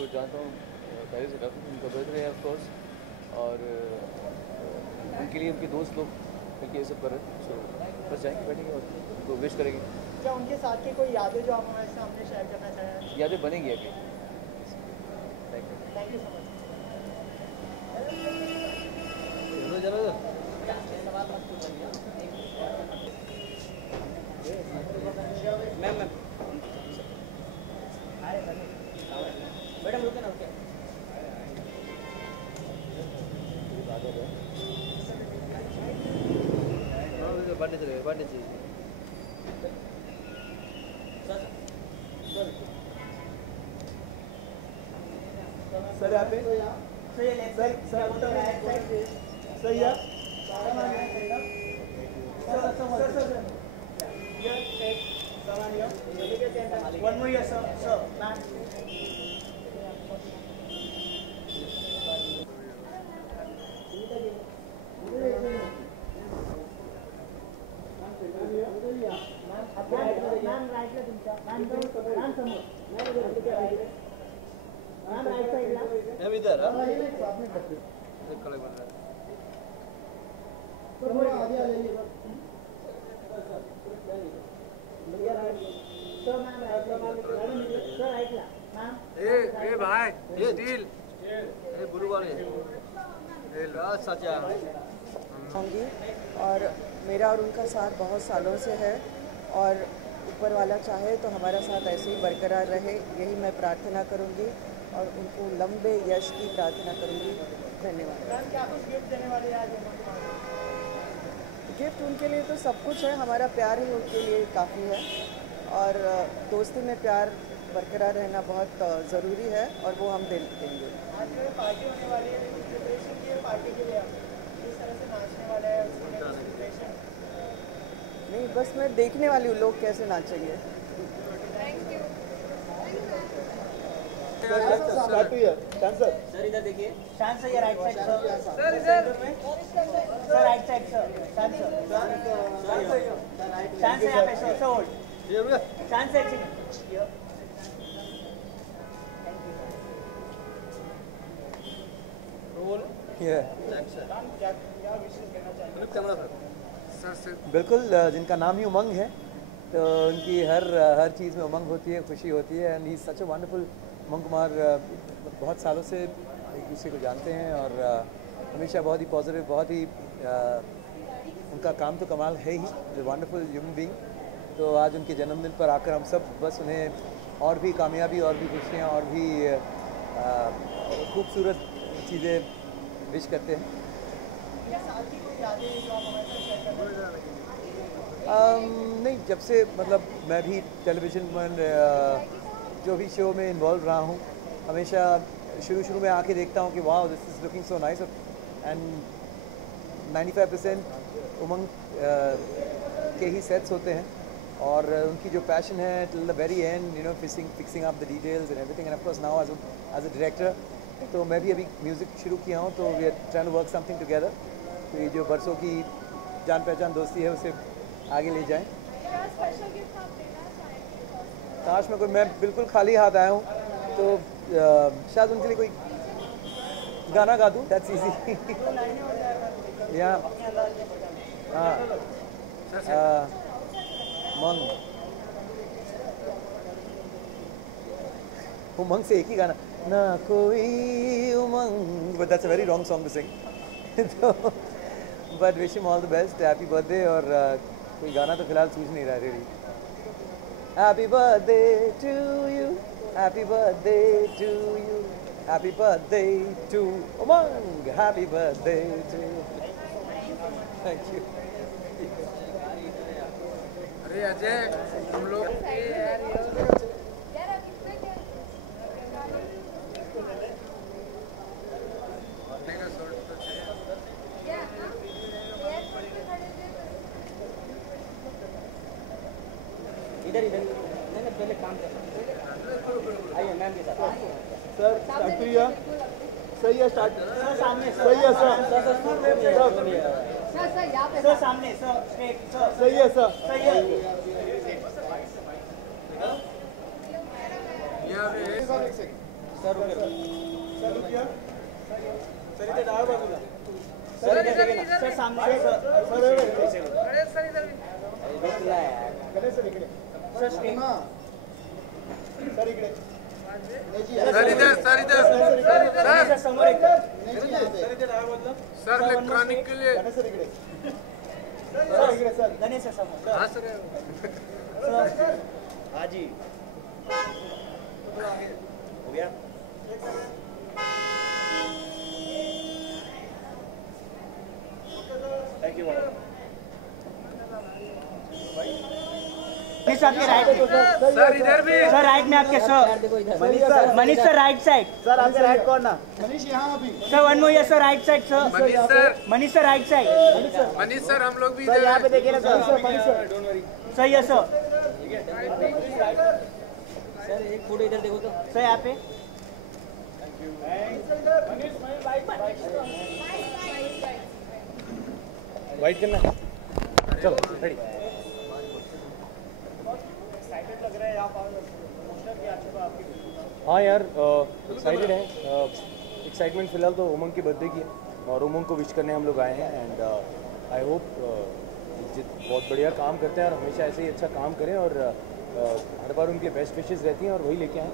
उनको जानता हूँ पहले से काफ़ी, उनका बर्थडे है ऑफ कोर्स, और उनके लिए उनके दोस्त लोग मिलकर ये सब कर रहे हैं। सो बस जाएंगे, बैठेंगे और उनको विश करेंगे। क्या उनके साथ की कोई यादें जो आप हमारे सामने शेयर करना चाहें? यादें बनेंगी अभी। Thank you so much. Ma'am madam रुके ना, रुके। बढ़ने चाहिए। सर यहाँ पे सर यहाँ One more year, sir. Sir, ma'am. Ma'am इधर ए भाई ये डील ए बुरु वाले सचा होंगी। और मेरा और उनका साथ बहुत सालों से है, और ऊपर वाला चाहे तो हमारा साथ ऐसे ही बरकरार रहे, यही मैं प्रार्थना करूंगी और उनको लंबे यश की प्रार्थना करूंगी। धन्यवाद। क्या कुछ गिफ्ट देने वाले हैं आज? गिफ्ट उनके लिए तो सब कुछ है, हमारा प्यार ही उनके लिए काफ़ी है, और दोस्ती में प्यार बरकरार रहना बहुत ज़रूरी है, और वो हम देंगे। आज जो पार्टी होने वाली है, प्रिपरेशन की है पार्टी के लिए, आप किस तरह से नाचने वाले हैं, उसकी प्रिपरेशन? नहीं, बस मैं देखने वाली हूँ लोग कैसे नाचेंगे। सर इधर देखिए, शान से ये राइट साइड सर इधर सर राइट साइड सर शान से यहाँ पे सर होल्ड शान से बिल्कुल, जिनका नाम ही उमंग है तो उनकी हर चीज़ में उमंग होती है, खुशी होती है। And he is such a wonderful. Umang Kumar बहुत सालों से एक दूसरे को जानते हैं और हमेशा बहुत ही पॉजिटिव, बहुत ही उनका काम तो कमाल है ही, वंडरफुल ह्यूमन बीइंग। तो आज उनके जन्मदिन पर आकर हम सब बस उन्हें और भी कामयाबी, और भी खुशियाँ, और भी खूबसूरत चीज़ें विश करते हैं। नहीं, जब से मतलब मैं भी टेलीविज़न में जो भी शो में इन्वॉल्व रहा हूँ, हमेशा शुरू में आके देखता हूँ कि वाह this is looking so nice, and 95% उमंग के ही सेट्स होते हैं, और उनकी जो पैशन है till the very end, you know, fixing up the details and everything. And of course now as a director, तो मैं भी अभी म्यूज़िक शुरू किया हूँ, तो we are trying to work something together. तो ये जो बरसों की जान पहचान दोस्ती है उसे आगे ले जाएं। काश मैं बिल्कुल खाली हाथ आया हूँ, तो शायद उनके लिए कोई गाना गा दूँ, दैट्स इजी। या हाँ, उमंग से एक ही गाना, ना कोई Umang, but that's a very wrong song to sing. तो but wish him all the best, happy birthday. और कोई गाना तो फिलहाल सूझ नहीं रहा है ready. Happy birthday to you, happy birthday to you, happy birthday to Umang, happy birthday to. Thank you. अरे अजय, हम लोग इधर नहीं पहले काम कर आइए मैम के साथ। सर स्टार्ट टू या सही है, स्टार्ट सर सामने सही है सर, सर यहाँ पे सर सामने सर स्ट्रेट सर सही है सर, सही है। सर रुके सर रुकिए सर इधर डाल बाजूला सर इधर देखिए ना सर सामने सर गणेश सर इकडे सर स्टे सर इकडे सर इधर सर समोर एक सर इथे डाळ बाजूला सर इलेक्ट्रॉनिक के लिए गणेश सर इकडे सर इकडे सर गणेश सर समोर हाँ सर हाँ जी हो गया थैंक यू मनीष आपके राइट सर इधर भी सर राइट में आपके sir Manish sir right side sir आपके राइट कॉर्नर मनीष यहाँ अभी sir one more sir right side sir Manish sir right side Manish sir हम लोग भी सर यहाँ पे देखिए ना sir Manish sir sir yes sir sir एक फोटो इधर देखो तो सर यहाँ पे वाइट करना है? चलो रेडी। हाँ यार एक्साइटेड है। एक्साइटमेंट फिलहाल तो उमंग की बर्थडे की है और उमंग को विश करने हम लोग आए हैं एंड आई होप बहुत बढ़िया काम करते हैं और हमेशा ऐसे ही अच्छा काम करें और हर बार उनके बेस्ट विशेज़ रहती हैं और वही लेके आए।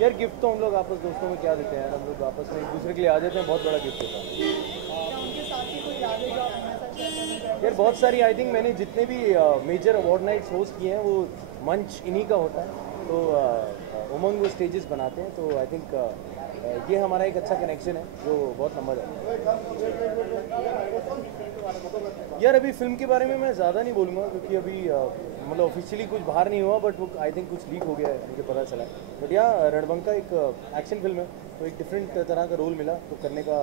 यार गिफ्ट तो हम लोग आपस दोस्तों में क्या देते हैं यार, हम लोग आपस में एक दूसरे के लिए आ जाते हैं, बहुत बड़ा गिफ्ट होता है यार। बहुत सारी आई थिंक मैंने जितने भी मेजर अवार्ड नाइट्स होस्ट किए हैं वो मंच इन्हीं का होता है, तो उमंग वो स्टेजेस बनाते हैं, तो आई थिंक ये हमारा एक अच्छा कनेक्शन है जो बहुत लंबा जाता है। यार अभी फिल्म के बारे में मैं ज़्यादा नहीं बोलूँगा क्योंकि अभी मतलब ऑफिशियली कुछ बाहर नहीं हुआ, बट वो आई थिंक कुछ लीक हो गया है, मुझे पता चला है। बट यहाँ रणबंका एक एक्शन फिल्म है, तो एक डिफरेंट तरह का रोल मिला तो करने का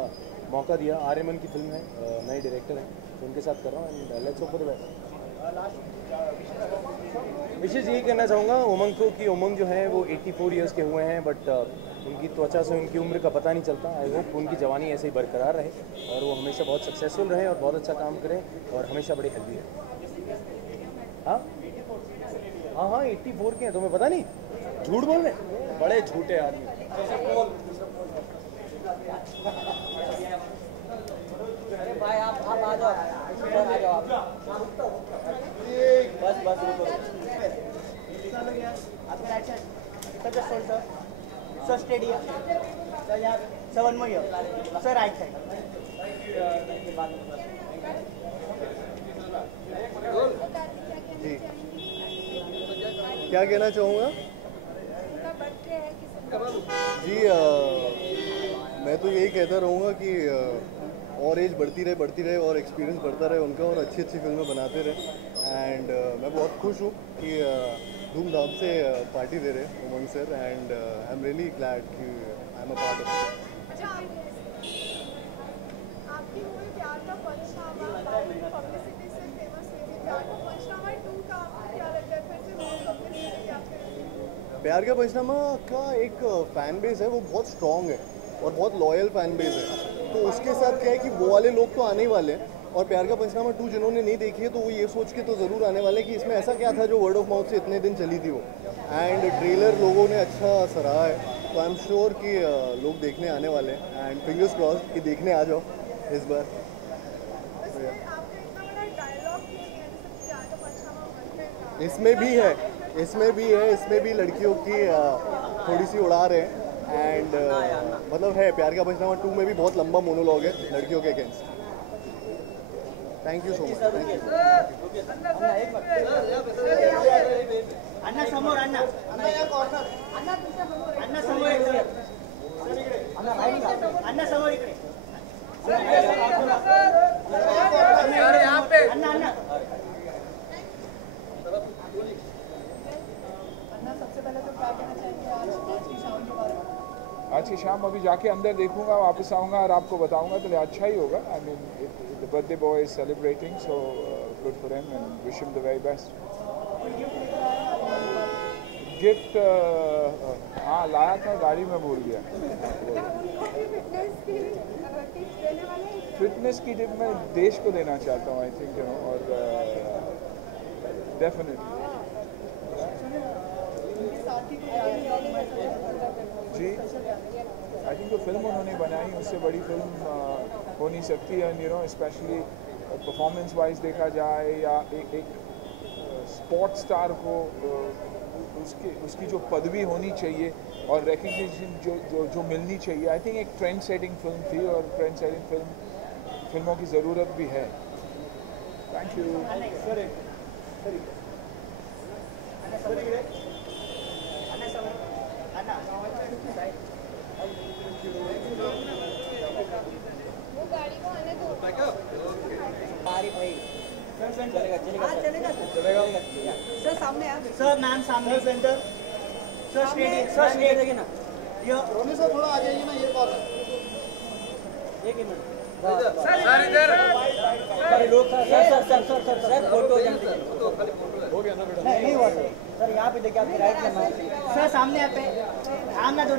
मौका दिया। आर्यमन की फिल्म है, नए डायरेक्टर हैं, तो उनके साथ कर रहा हूँ and let's hope for the best. विशेष यही कहना चाहूँगा उमंग को कि उमंग जो है वो 84 ईयर्स के हुए हैं, बट उनकी त्वचा से उनकी उम्र का पता नहीं चलता। आई होप उनकी जवानी ऐसे ही बरकरार रहे और वो हमेशा बहुत सक्सेसफुल रहे और बहुत अच्छा काम करें और हमेशा बड़े हेल्दी रहे। हाँ हाँ हाँ 84 के हैं, तुम्हें पता नहीं? झूठ बोल रहे, बड़े झूठे आदमी। अरे भाई आप आ जाओ, आ जाओ आप। बस बस रुको। आपके right side sir sir steady sir यहाँ sir one more sir right side. जी क्या कहना चाहूँगा जी, मैं तो यही कहता रहूँगा कि और एज बढ़ती रहे और एक्सपीरियंस बढ़ता रहे उनका और अच्छी अच्छी फिल्में बनाते रहे। एंड मैं बहुत खुश हूँ कि धूमधाम से पार्टी दे रहे Umang sir and I am really glad कि I am a part of it. आपकी मूवी प्यार का पंचनामा पब्लिसिटी से फेमस हुई थी, प्यार का पंचनामा 2 का आपको क्या लगता है? फिर से बहुत पब्लिसिटी आपके प्यार का पंचनामा का एक फ़ैन बेस है, वो बहुत स्ट्रॉन्ग है और बहुत लॉयल फ़ैन बेस है, तो उसके साथ क्या है कि वो वाले लोग तो आने ही वाले हैं। और प्यार का पंचनामा 2 जिन्होंने नहीं देखी है तो वो ये सोच के तो ज़रूर आने वाले हैं कि इसमें ऐसा क्या था जो वर्ड ऑफ माउथ से इतने दिन चली थी वो। एंड ट्रेलर लोगों ने अच्छा सराहा है, तो आई एम श्योर कि लोग देखने आने वाले हैं एंड फिंगर्स क्रॉस्ड कि देखने आ जाओ इस बार। इसमें भी लड़कियों की थोड़ी सी उड़ा रहे हैं एंड मतलब है प्यार का पंचनामा 2 में भी बहुत लंबा मोनोलॉग है लड़कियों के against. Thank you so much. अन्ना समोर अन्ना अन्ना समोर इकडे अन्ना समोर इकडे यहाँ पे अन्ना अन्ना सबसे पहले तो क्या कहना चाहेंगे आज की शाम के बारे में? आज की शाम अभी जाके अंदर देखूंगा, वापस आऊँगा और आपको बताऊंगा, तो अच्छा ही होगा। I mean the birthday boy is celebrating, so good for him and wish him the very best. Gift हाँ लाया था, गाड़ी में भूल गया। फिटनेस की टिप मैं देश को देना चाहता हूँ, आई थिंक यू नो, और डेफिनेटली आई थिंक जो फिल्म उन्होंने बनाई उससे बड़ी फिल्म हो नहीं सकती। And you no specially performance wise देखा जाए या एक स्पोर्ट्स स्टार को उसकी जो पदवी होनी चाहिए और रिकग्निशन जो मिलनी चाहिए, आई थिंक एक ट्रेंड सेटिंग फिल्म थी और ट्रेंड सेटिंग फिल्मों की ज़रूरत भी है। Thank you. वो गाड़ी को आने दो। चलेगा। सर सामने आप सर मैम सामने centre. Sir straight sir straight देखिए ना। ये रोनी सर थोड़ा आ जाइए ना, ये बात एक मिनट सर इधर सर लोग सर फोटो हो गया ना बेटा। नहीं हुआ सर यहाँ पे देखिए आपके राइट में सर सामने आप पे ध्यान ना दो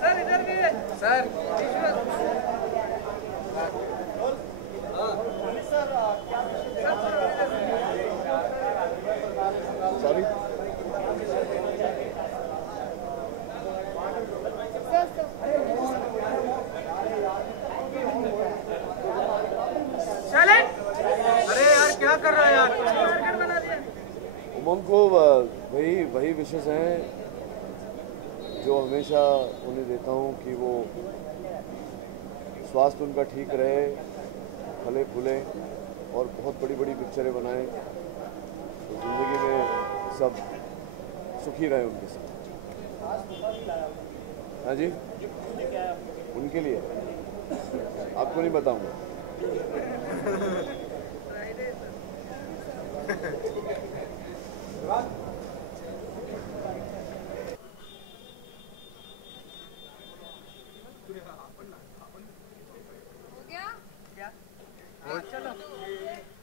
सर इधर भी है सर। सॉरी अरे यार क्या कर रहा है यार, उमंग को वही विशेष हैं जो हमेशा उन्हें देता हूँ कि वो स्वास्थ्य उनका ठीक रहे, फले फूले और बहुत बड़ी बड़ी पिक्चरें बनाएं, तो ज़िंदगी में सब सुखी रहे उनके साथ। हाँ जी, उनके लिए आपको नहीं बताऊंगा। हो गया?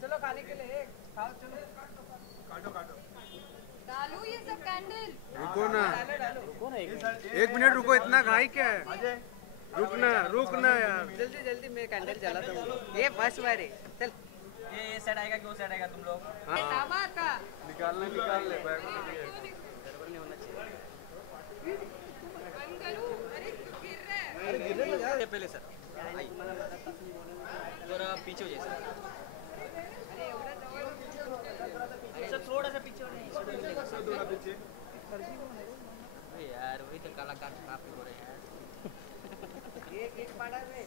चलो खाने के लिए खाओ, चलो डालू ये सब कैंडल। रुको ना, एक मिनट रुको, इतना घाई क्या है? रुकना यार, जल्दी जल्दी मैं कैंडल जलाता हूँ। ये फर्स्ट बार है, चल। ये सेट आएगा कि वो सेट आएगा तुम लोग निकाल ले बैग नहीं होना चाहिए। बंद करूं? अरे गिर रहा है। पहले सर थोड़ा पीछे हो जाए सर थोड़ा सा पीछे हो जाए यार, वही तो कलाकार काफी हो रहे हैं यार। एक पाड़ा में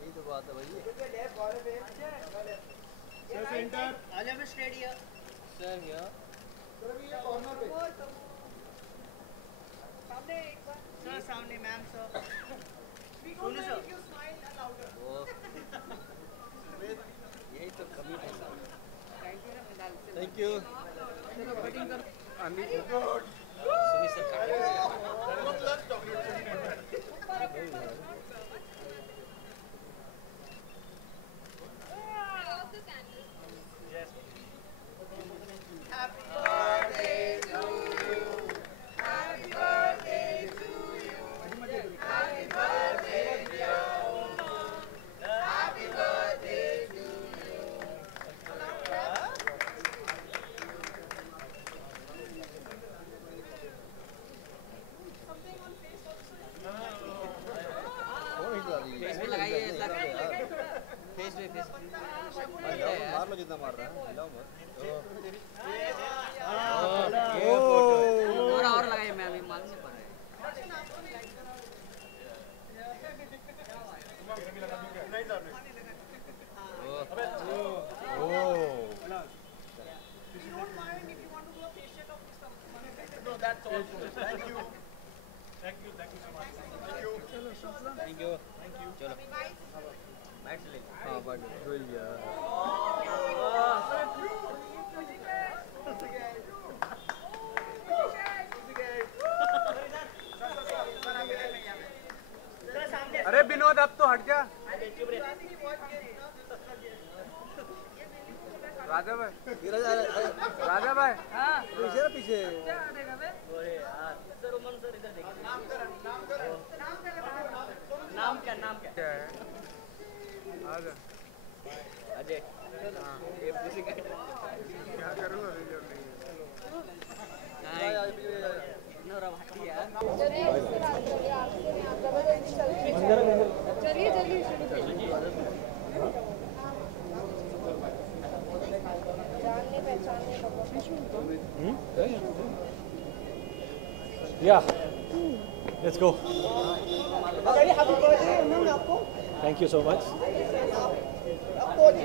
यही तो बात है भाई। सर सेंटर आज हमें स्टेडियम सर हियर सामने एक बार सर सामने ma'am sir Sonu sir you smile louder. यही तो कमी है सर। Thank you. सुनी सर फेस पे लगाइए सर, फेस पे मार लो जितना मार रहा है, हिलाओ मत। और लगाइए मैम, ये मालूम नहीं पड़ रहा है। थैंक यू चलो बैठ ले। हाँ बैठ अरे विनोद अब तो हट जा। राजा भाई हाँ पीछे क्या देगा बे? सर उमंग सर इधर देखिए। नाम क्या क्या है? आ जा अजय। हाँ ये Yeah, let's go. Happy birthday Umang आपको. Thank you so much.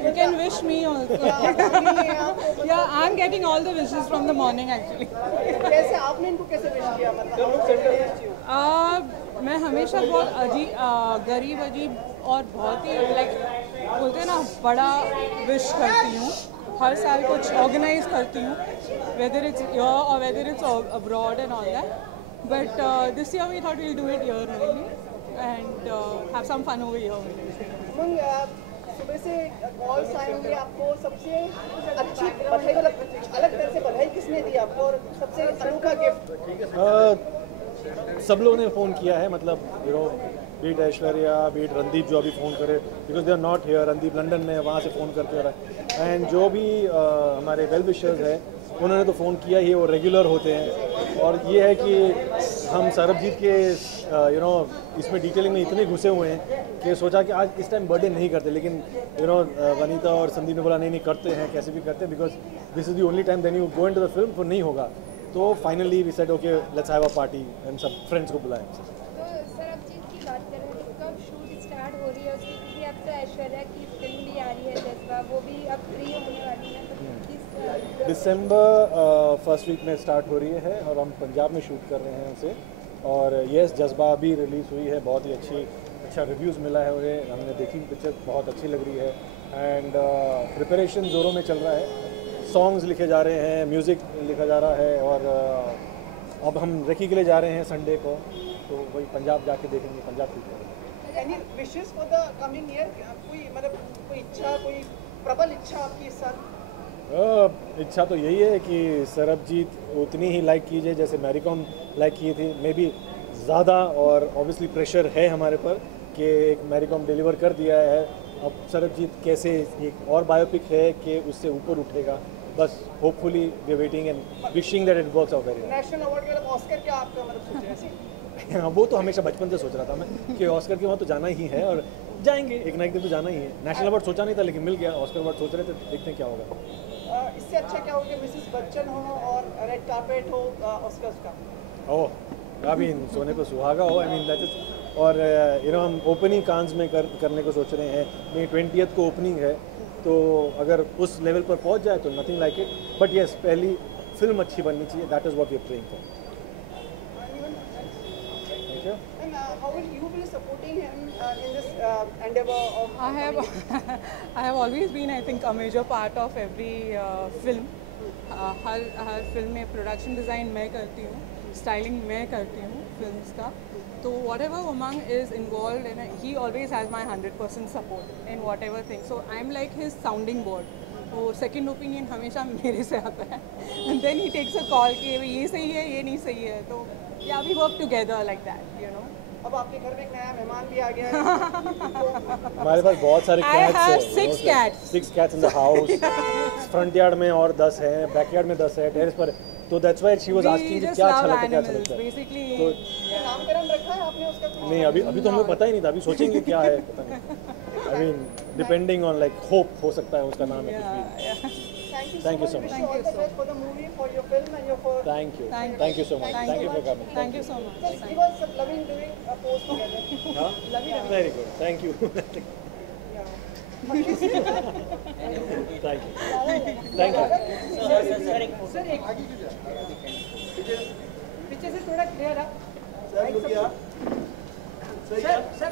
You can wish me also. Yeah, I'm getting all the wishes from the morning actually. कैसे आपने इनको कैसे विश किया मतलब? मैं हमेशा बहुत गरीब अजीब और बहुत ही लाइक बोलते हैं ना बड़ा विश करती हूँ. हर साल कुछ ऑर्गेनाइज करती हूँ, whether it's here or whether it's abroad and all that. But this year we thought we'll do it here only and have some fun over here only. सुबह से कॉल्स आए होंगे आपको. सबसे अच्छी बधाई अलग तरह से बधाई किसने दी आपको और सबसे अनोखा गिफ्ट? सब लोगों ने फ़ोन किया है, मतलब you know be it Aishwarya, be it Randeep जो अभी फ़ोन करे because they are not here. Randeep London में, वहाँ से फ़ोन करके हो रहा है. एंड जो भी हमारे वेल विशर्स हैं उन्होंने तो फ़ोन किया ही, वो रेगुलर होते हैं. और ये है कि हम सरबजीत के यू नो इसमें डिटेलिंग में इतने घुसे हुए हैं कि सोचा कि आज इस टाइम बर्थडे नहीं करते, लेकिन यू नो वनीता और संदीप ने बोला नहीं करते हैं, कैसे भी करते हैं because this is the only time then you go into the film. तो नहीं होगा, तो finally we said okay let's have a party and सब फ्रेंड्स को बुलाएं. तो सरबजीत की बात करें तो कब शूट स्टार्ट हो रही है उसकी, क्योंकि अब तो ऐश्वर्या की फिल्म भी आ रही है जज्बा, वो भी अब फ्री होने वाली है. दिसंबर फर्स्ट वीक में स्टार्ट हो रही है और हम पंजाब में शूट कर रहे हैं उसे. और यस जज्बा भी रिलीज़ हुई है, बहुत ही अच्छा रिव्यूज़ मिला है उन्हें. हमने देखी पिक्चर, बहुत अच्छी लग रही है. एंड प्रिपरेशन ज़ोरों में चल रहा है. सॉन्ग्स लिखे जा रहे हैं, म्यूज़िक लिखा जा रहा है. और अब हम रेकी के लिए जा रहे हैं संडे को, तो वही पंजाब जाके देखेंगे, पंजाब शूट करेंगे. Any wishes for the coming year? कोई मतलब कोई इच्छा, कोई प्रबल इच्छा आपकी इस साल? इच्छा तो यही है कि सरबजीत उतनी ही लाइक कीजिए जैसे मैरी कॉम लाइक की थी, मे बी ज़्यादा. और ऑब्वियसली प्रेशर है हमारे पर कि एक मैरी कॉम डिलीवर कर दिया है. अब सरबजीत कैसे एक और बायोपिक है कि उससे ऊपर उठेगा. बस hopefully we are waiting and wishing that it works out very well. National award के लिए ऑस्कर क्या आपका मतलब सोच रहे हैं? हाँ, वो तो हमेशा बचपन से सोच रहा था मैं कि ऑस्कर के वहाँ तो जाना ही है और जाएंगे एक ना एक दिन तो जाना ही है. नेशनल अवार्ड सोचा नहीं था लेकिन मिल गया. ऑस्कर अवार्ड सोच रहे थे, देखते हैं क्या होगा. इससे अच्छा क्या होगा मिसेस बच्चन हो और रेड कार्पेट हो ऑस्कर्स का? ओह आई मीन सोने पे सुहागा हो, आई मीन दैट इज. और यू नो हम ओपनिंग कांस में करने को सोच रहे हैं. मेरी 20th को ओपनिंग है, तो अगर उस लेवल पर पहुंच जाए तो nothing like it. But yes पहली फिल्म अच्छी बननी चाहिए, that is what we are praying for. And how will you be supporting him in this endeavor of? I have always been, I think, a major part of every film. Her film में production design मैं करती हूँ, styling मैं करती हूँ films का. तो whatever Umang is involved in, he always has my 100% support in whatever thing. So I'm like his sounding board. वो सेकंड ओपिनियन हमेशा मेरे से आता है. And then he takes a call कि ये सही है, ये नहीं सही है. तो yeah, we work together like that, you know. अब आपके घर में एक नया मेहमान भी आ गया है. हमारे पास बहुत सारे कैट्स हैं. I have 6 cats. 6 cats in the house. Front yard में और 10 हैं, बैक यार्ड में 10 है, टेरेस पर. तो that's why she was asking कि क्या अच्छा लगता है, क्या अच्छा लगता है. बेसिकली तो नामकरण रखा है आपने उसका? नहीं, अभी तो हमें पता ही नहीं था. अभी सोचेंगे क्या है, पता नहीं. I mean depending on like hope हो सकता है उसका नाम है कुछ भी. Thank you so much. All the best for the movie, for your film and your for. Thank you so much. Thank you for coming. Thank you so much. Just give us some loving doing a post together. Huh? Very good. Thank you. Thank you. Thank you. Sir एक पीछे से थोड़ा clear है. Sir sir